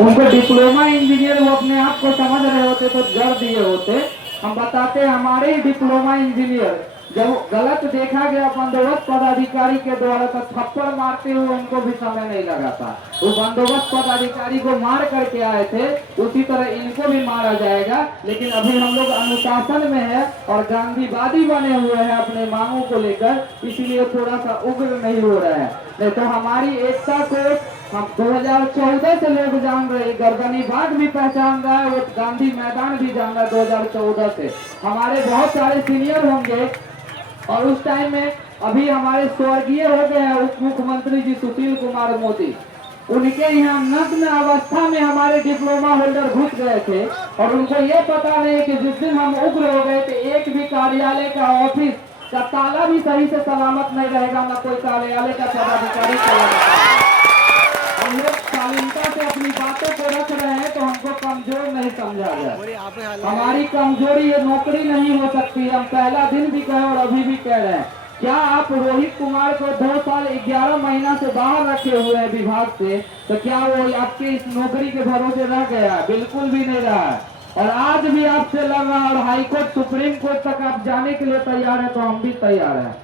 उनको diploma engineer वो अपने आप को समझ रहे होते तो जड़ दिए होते। हम बताते हमारे ही डिप्लोमा इंजीनियर जब गलत देखा गया बंदोबस्त पदाधिकारी के द्वारा तो थप्पड़ मारते हुए उनको भी समय नहीं लगा था। वो बंदोबस्त पदाधिकारी को मार करके आए थे, उसी तरह इनको भी मारा जाएगा। लेकिन अभी हम लोग अनुशासन में है और गांधीवादी बने हुए हैं अपने मांगों को लेकर, इसीलिए थोड़ा सा उग्र नहीं हो रहा है। नहीं तो हमारी एकता को हम 2014 से लोग जान रहे, गर्दनी बाग भी पहचान रहा है, वो गांधी मैदान भी जान रहा है 2014 से। हमारे बहुत सारे सीनियर होंगे और उस टाइम में अभी हमारे स्वर्गीय हो गए हैं उप मुख्यमंत्री जी सुशील कुमार मोदी, उनके यहाँ नग्न अवस्था में हमारे डिप्लोमा होल्डर घुस गए थे और उनको ये पता नहीं कि जिस दिन हम उग्र हो गए थे एक भी कार्यालय का ऑफिस का ताला भी सही से सलामत नहीं रहेगा, न कोई कार्यालय का पदाधिकारी सलामत। हम लोग शालीनता से अपनी बातों को रख रहे हैं तो हमको कमजोर नहीं समझा जाए। हमारी कमजोरी ये नौकरी नहीं हो सकती। हम पहला दिन भी कहे और अभी भी कह रहे हैं, क्या आप रोहित कुमार को 2 साल 11 महीना से बाहर रखे हुए हैं विभाग से, तो क्या वो आपके इस नौकरी के भरोसे रह गया? बिल्कुल भी नहीं रहा। और आज भी आपसे लड़ रहा है और हाईकोर्ट सुप्रीम कोर्ट तक आप जाने के लिए तैयार है, तो हम भी तैयार हैं।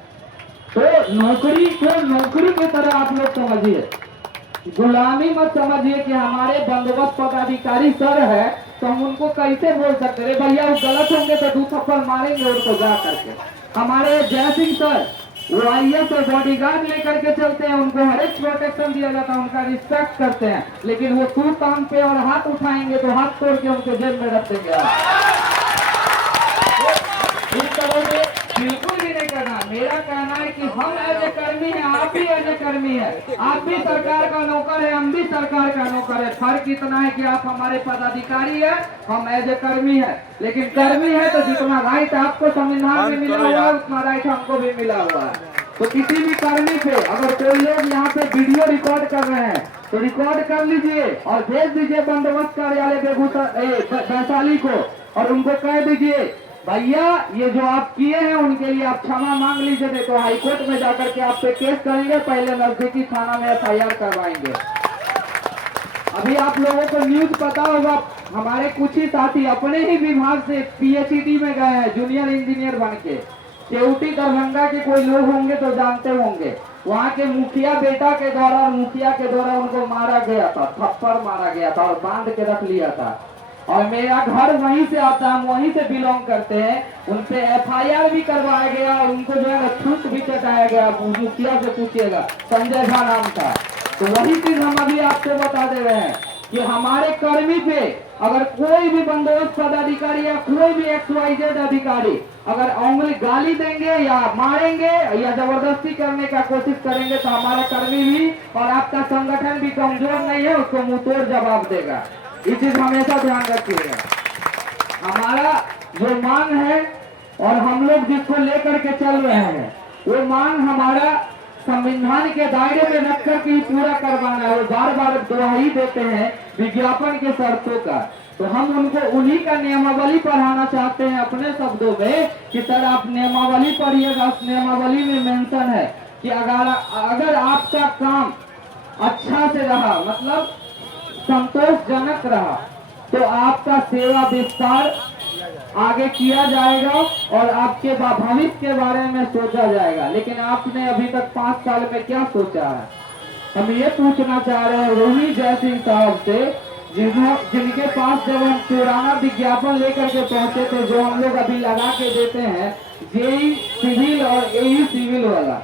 तो नौकरी को नौकरी की तरह आप लोग समझिए, गुलामी मत समझिए कि हमारे बंदोबस्त पदाधिकारी सर है तो हम उनको कैसे बोल सकते हैं भैया वो गलत होंगे तो 2 थप्पड़ मारेंगे उनको जा करके। हमारे जय सिंह सर वो IAS और बॉडीगार्ड लेकर के चलते हैं, उनको हर एक प्रोटेक्शन दिया जाता है, उनका रिस्पेक्ट करते हैं। लेकिन वो तू काम पे और हाथ उठाएंगे तो हाथ तोड़ के उनके जेल में रख देंगे। इस तरह से बिल्कुल भी नहीं करना। मेरा कहना है कि हम एज ए कर्मी हैं, आप भी एज ए कर्मी है, आप भी सरकार का नौकर है, हम भी सरकार का नौकर है। फर्क इतना है कि आप हमारे पदाधिकारी है, हम एज ए कर्मी है। लेकिन कर्मी है तो जितना राइट आपको संविधान में मिला हुआ है उतना राइट हमको भी मिला हुआ है। तो किसी भी कर्मी पे अगर कोई लोग यहाँ पे वीडियो रिकॉर्ड कर रहे हैं तो रिकॉर्ड कर लीजिए और भेज दीजिए बंदोबस्त कार्यालय वैशाली को और उनको कह दीजिए भैया ये जो आप किए हैं उनके लिए आप क्षमा मांग लीजिए, नहीं तो हाईकोर्ट में जाकर के आप पे केस करेंगे, पहले नजदीकी थाना में FIR करवाएंगे। अभी आप लोगों को न्यूज पता होगा, हमारे कुछ ही साथी अपने ही विभाग से PhD में गए हैं जूनियर इंजीनियर बन के। केवटी दरभंगा के कोई लोग होंगे तो जानते होंगे, वहाँ के मुखिया बेटा के द्वारा मुखिया के द्वारा उनको मारा गया था, थप्पड़ मारा गया था और बांध के रख लिया था। और मेरा घर वहीं से आता है, हम वहीं से बिलोंग करते हैं। उनपे FIR भी करवाया गया और उनको जो है छूट भी चटाया गया। मुखिया से पूछिएगा, संजय झा नाम था। तो वही चीज हम अभी आपको बता दे रहे हैं कि हमारे कर्मी पे अगर कोई भी बंदोबस्त पदाधिकारी या कोई भी XYZ अधिकारी अगर उंगली गाली देंगे या मारेंगे या जबरदस्ती करने का कोशिश करेंगे तो हमारा कर्मी भी और आपका संगठन भी कमजोर नहीं है, उसको मुंहतोड़ जवाब देगा। ये चीज हमेशा ध्यान रखिएगा। हमारा जो मांग है और हम लोग जिसको लेकर के चल रहे हैं वो मांग हमारा संविधान के दायरे में रखकर के ही पूरा करवाना है। वो बार बार गवाही देते हैं विज्ञापन के शर्तों का, तो हम उनको उन्हीं का नियमावली पढ़ाना चाहते हैं अपने शब्दों में कि सर आप नियमावली पढ़िएगा। उस नियमावली में मेंशन है कि अगर आपका काम अच्छा से रहा, मतलब संतोषजनक रहा, तो आपका सेवा विस्तार आगे किया जाएगा और आपके भविष्य के बारे में सोचा जाएगा। लेकिन आपने अभी तक 5 साल में क्या सोचा है? हम ये पूछना चाह रहे हैं रोहित जय सिंह साहब से, जिनके पास जब हम पुराना विज्ञापन लेकर के पहुंचे थे जो हम लोग अभी लगा के देते हैं JEE सिविल और AE सिविल वाला,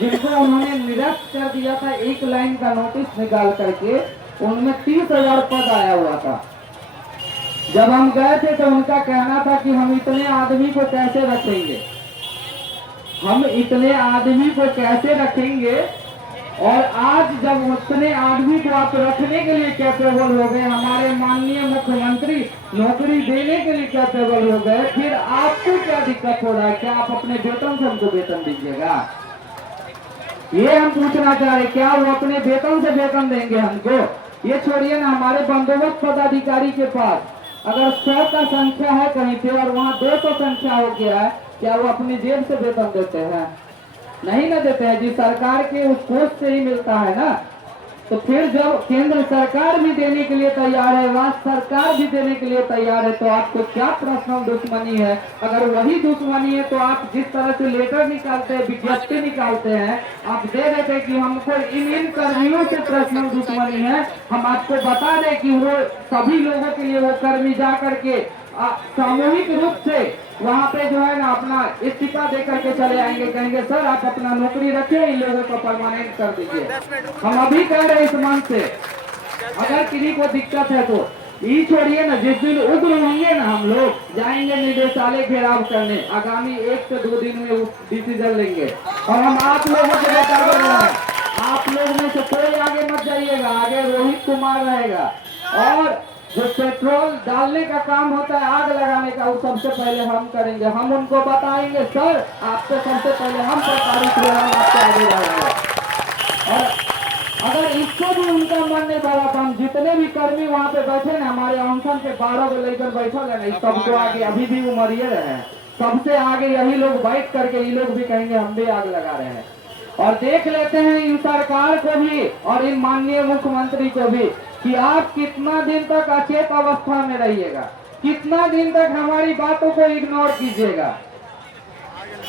जिनको उन्होंने निरस्त कर दिया था, 1 लाइन का नोटिस निकाल करके, उनमें 30,000 पद आया हुआ था। जब हम गए थे तो उनका कहना था कि हम इतने आदमी को कैसे रखेंगे, हम इतने आदमी को कैसे रखेंगे। और आज जब उतने आदमी को आप रखने के लिए कैपेबल हो गए, हमारे माननीय मुख्यमंत्री नौकरी देने के लिए कैपेबल हो गए, फिर आपको क्या दिक्कत हो रहा है? क्या आप अपने वेतन से हमको वेतन दीजिएगा? ये हम पूछना चाह रहे, क्या वो अपने वेतन से वेतन देंगे हमको? ये छोड़िए ना, हमारे बंदोबस्त पदाधिकारी के पास अगर 100 का संख्या है कहीं पे और वहाँ 200 संख्या हो गया है, क्या वो अपनी जेब से वेतन देते हैं? नहीं ना देते हैं जी, सरकार के उस कोष से ही मिलता है ना। तो फिर जब केंद्र सरकार भी देने के लिए तैयार है, राज्य सरकार भी देने के लिए तैयार है, तो आपको क्या पर्सनल दुश्मनी है? अगर वही दुश्मनी है तो आप जिस तरह से लेटर निकालते हैं, विज्ञप्ति निकालते हैं, आप दे देते कि हमको इन कर्मियों से पर्सनल दुश्मनी है, हम आपको बता दें कि वो सभी लोगों के लिए वो कर्मी जा करके सामूहिक रूप से वहाँ पे जो है ना अपना इस्तीफा दे करके चले आएंगे, कहेंगे सर आप अपना नौकरी रखिए, इन लोगों को परमानेंट कर दीजिए। हम अभी कह रहे हैं इस मन से, अगर किसी को दिक्कत है तो ये छोड़िए ना, जिस दिन उग्र होंगे ना हम लोग जाएंगे निदेशालय घेराव करने, आगामी 1 से 2 दिन में डिसीजन लेंगे। और हम आप लोगों को बता रहे हैं, आप लोग में से कोई आगे मत जाइएगा, आगे रोहित कुमार रहेगा। और जो पेट्रोल डालने का काम होता है, आग लगाने का, वो सबसे पहले हम करेंगे। हम उनको बताएंगे सर आपसे सबसे पहले हम प्रताड़ित हुए, हम आपसे आगे बढ़ेंगे। और अगर इसको भी उनका मन नहीं भरा तो हम जितने भी कर्मी वहाँ पे बैठे ना, हमारे अनशन के 12 को लेकर बैठे है ना, सबको आगे अभी भी उमरिए रहे हैं, सबसे आगे यही लोग बैठ करके ये लोग भी कहेंगे हम भी आग लगा रहे हैं। और देख लेते हैं इन सरकार को भी और इन माननीय मुख्यमंत्री को भी कि आप कितना दिन तक अचेत अवस्था में रहिएगा, कितना दिन तक हमारी बातों को इग्नोर कीजिएगा।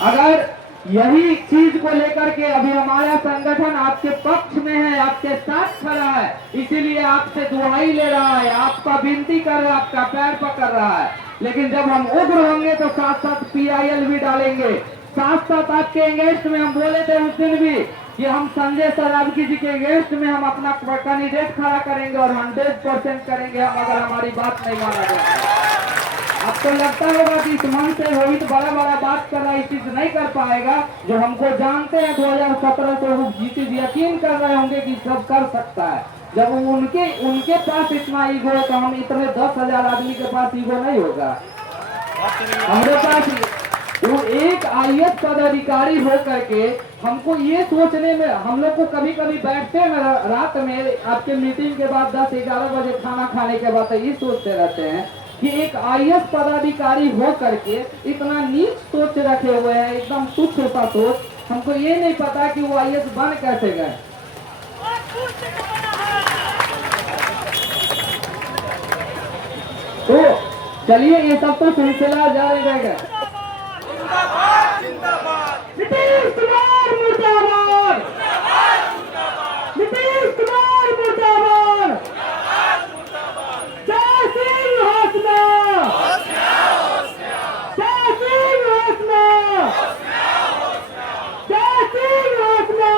अगर यही चीज को लेकर के अभी हमारा संगठन आपके पक्ष में है, आपके साथ खड़ा है, इसीलिए आपसे दुहाई ले रहा है, आपका विनती कर रहा है, आपका पैर पकड़ रहा है। लेकिन जब हम उग्र होंगे तो साथ साथ PIL भी डालेंगे, साथ साथ आपके अगेंस्ट में हम बोले थे उस दिन भी कि हम संजय सरावगी जी के अगेंस्ट में हम अपना कैंडिडेट खड़ा करेंगे और 100% करेंगे हम, अगर हमारी बात नहीं माना जाए। आपको लगता होगा कि इस मन से रोहित बड़ा बड़ा बात कर रहा है, चीज नहीं कर पाएगा। जो हमको जानते हैं 2017 से वो जीती, यकीन कर रहे होंगे कि सब कर सकता है। जब उनके पास इतना ईगो है तो हम इतने 10,000 आदमी के पास ईगो नहीं होगा। हमारे पास वो एक IAS पदाधिकारी हो करके हमको ये सोचने में, हम लोग को कभी कभी बैठते हैं रात में आपके मीटिंग के बाद 10-11 बजे खाना खाने के बाद ये सोचते रहते हैं कि एक IAS पदाधिकारी हो करके इतना नीच सोच रखे हुए हैं, एकदम तुच्छ सा सोच। हमको ये नहीं पता कि वो IAS बन कैसे गए। तो चलिए ये सब तो सिलसिला जारी रहेगा। नीतीश कुमार मुर्दाबाद, नीतीश कुमार मुर्दाबाद, जय सिंह हौसला, जय सिंह हौसला, जय सिंह हौसला।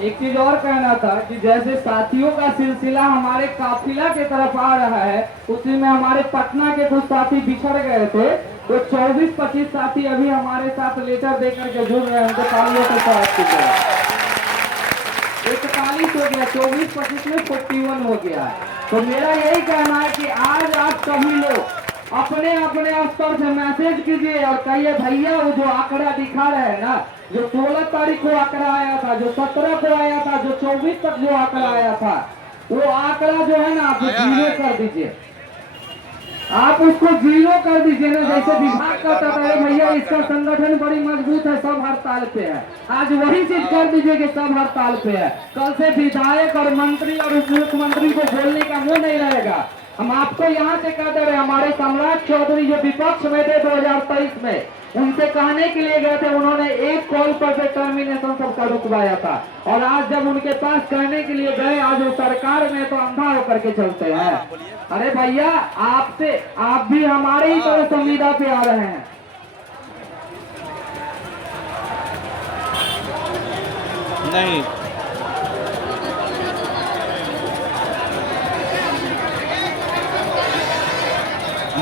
एक चीज और कहना था कि जैसे साथियों का सिलसिला हमारे काफिला के तरफ आ रहा है, उसी में हमारे पटना के कुछ साथी बिछड़ गए थे, तो 24-25 साथी अभी हमारे साथ लेटर देकर के जुड़ रहे हैं। उनको तालियों के साथ 41 हो गया, 24-25 में 41 हो गया। तो मेरा यही कहना है कि आज आप सभी लोग अपने अपने स्तर से मैसेज कीजिए और कहिए भैया वो जो आंकड़ा दिखा रहे हैं ना, जो 16 तारीख को आंकड़ा आया था, जो 17 को आया था, जो 24 तक जो आंकड़ा आया था, वो आंकड़ा जो है ना आप 0 कर दीजिए, आप उसको 0 कर दीजिए ना। जैसे विभाग कहता था भैया इसका संगठन बड़ी मजबूत है, सब हड़ताल पे है, आज वही चीज कर दीजिए कि सब हड़ताल पे है। कल से विधायक और मंत्री और उप मुख्यमंत्री को बोलने का मुंह नहीं रहेगा। हम आपको यहाँ से कह दे रहे, हमारे सम्राट चौधरी जो विपक्ष में थे 2023 में, उनसे कहने के लिए गए थे, उन्होंने एक कॉल पर से टर्मिनेशन सबका रुकवाया था। और आज जब उनके पास कहने के लिए गए, आज वो सरकार में तो अंधा होकर के चलते हैं। अरे भैया आपसे, आप भी हमारे ही तरह संविदा पे आ रहे हैं।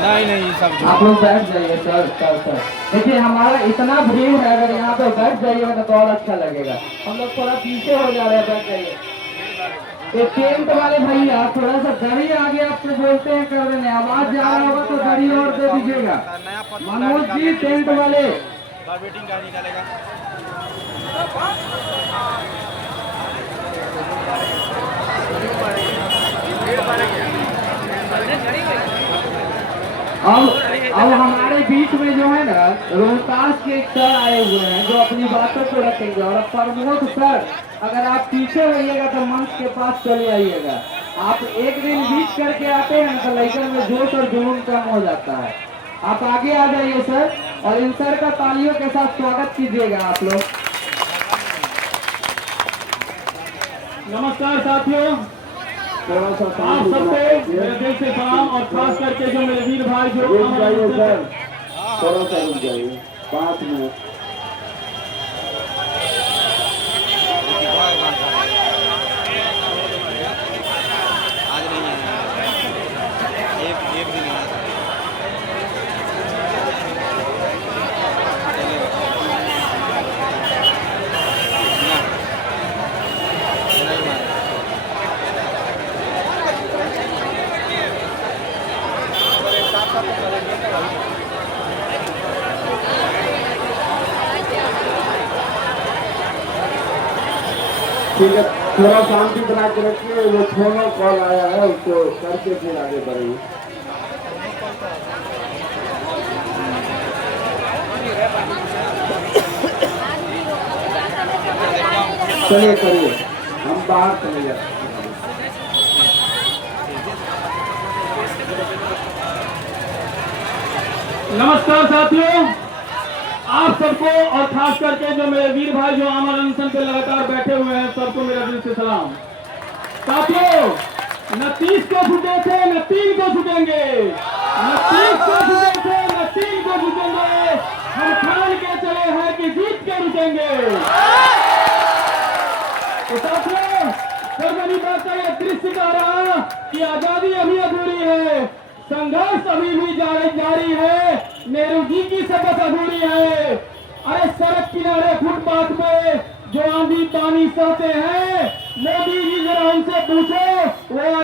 नहीं नहीं सब आप लोग बैठ जाइए सर। देखिए हमारा इतना भीड़ है, अगर यहाँ पे बैठ जाइएगा तो और अच्छा लगेगा। हम लोग थोड़ा पीछे हो जा रहे हैं, बैठ जाइए। तो टेंट वाले भैया थोड़ा सा गाड़ी आगे आपको बोलते हैं कर देने, आवाज जा रहा होगा तो गाड़ी और दे दीजिएगा। मनोज जी टेंट वाले निकालेगा। अब हमारे बीच में जो है ना रोहतास के एक सर आए हुए हैं जो अपनी बातों को रखेंगे। और प्रमोद सर अगर आप पीछे होइएगा तो मंच के पास चले आइएगा। आप एक दिन बीच करके आते हैं तो लड़कन में जोश और जुनून कम हो जाता है। आप आगे आ जाइए सर, और इन सर का तालियों के साथ स्वागत कीजिएगा आप लोग। नमस्कार साथियों, आप सबको मेरे दिल से सलाम, और खास करके जो मेरे वीर भाई जो सर थोड़ा सा रुक जाइए 5 मिनट। आज नहीं है, एक दिन है। ठीक है, थोड़ा शांति बना के रखिए। वो फोन कॉल आया है, उसको करके फिर आगे बढ़ेंगे। चलिए करिए, हम बाहर चले जाते हैं। नमस्कार साथियों, आप सबको और खास करके जो मेरे वीर भाई जो आमर अनशन पे लगातार बैठे हुए हैं, सबको मेरा दिल से सलाम। साथियों, न 30 को छूटे थे न 3 को छूटेंगे, न 30 को छूटे थे न 3 को छूटेंगे। हम ठान के चले हैं कि जीत के रुकेंगे। तो साथियों, सरमनी बात का यह दृश्य कह रहा कि आजादी अभी अधूरी है, संघर्ष अभी भी जारी है, नेहरू जी की शपथ अधूरी है। अरे सड़क किनारे फुटपाथ पे जो आंधी पानी सहते हैं, मोदी जी जरा उनसे पूछो वो